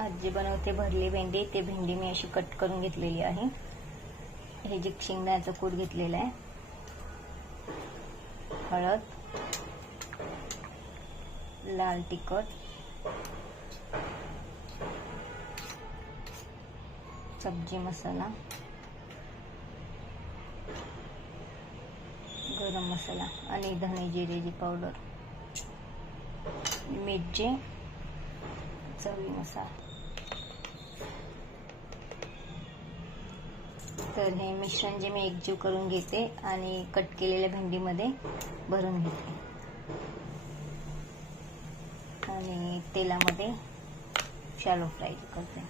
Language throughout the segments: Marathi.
आज जे बनवते भरली भेंडी ते भेंडी मी अशी कट करून घेतलेली आहे. हे जे शेंगदाण्याचा कूट घेतलेला आहे. हळद लाल तिखट सब्जी मसाला गरम मसाला आणि धणे जिरेची पावडर. मिरची चवी मसाला तर हे मिश्रण जे मी एकजीव करून घेते आणि कट केलेल्या भेंडीमध्ये भरून घेते. आणि तेलामध्ये शॅलो फ्राय करते.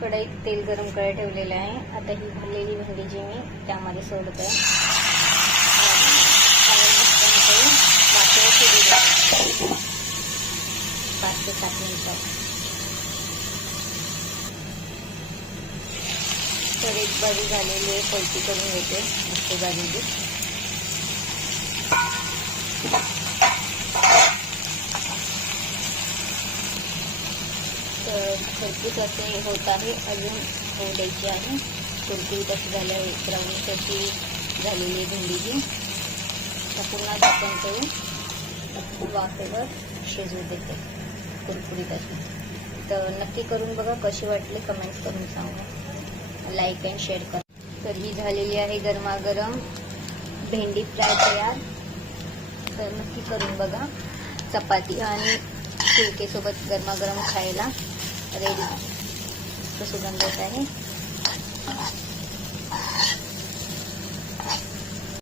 कढईत तेल गरम करायला ठेवलेलं आहे. आता ही भरलेली भेंडी जी मी त्यामध्ये सोडत. आहे वाफेवर शिजू द्या. पाच ते सात मिनिटं तर एक बाजू झालेली आहे पलटी करून घेते दुसरी बाजूची तर खरपूस कसे होत आहे अजून होऊ द्यायची आहे कुरकुरीत अशी झाल्या ब्राऊन कशी झालेली आहे भेंडीची तर पुन्हा झाकण करून वाफेवर शिजू देते. कुरकुरीत अशी तर नक्की करून बघा कशी वाटली कमेंट्स करून सांगा. लाईक अँड शेअर करा. तर ही झालेली आहे गरमागरम भेंडी फ्राय तयार. तर नक्की करून बघा. चपाती आणि फुलकेसोबत गरमागरम खायला. रेडी सुगंध येत आहे.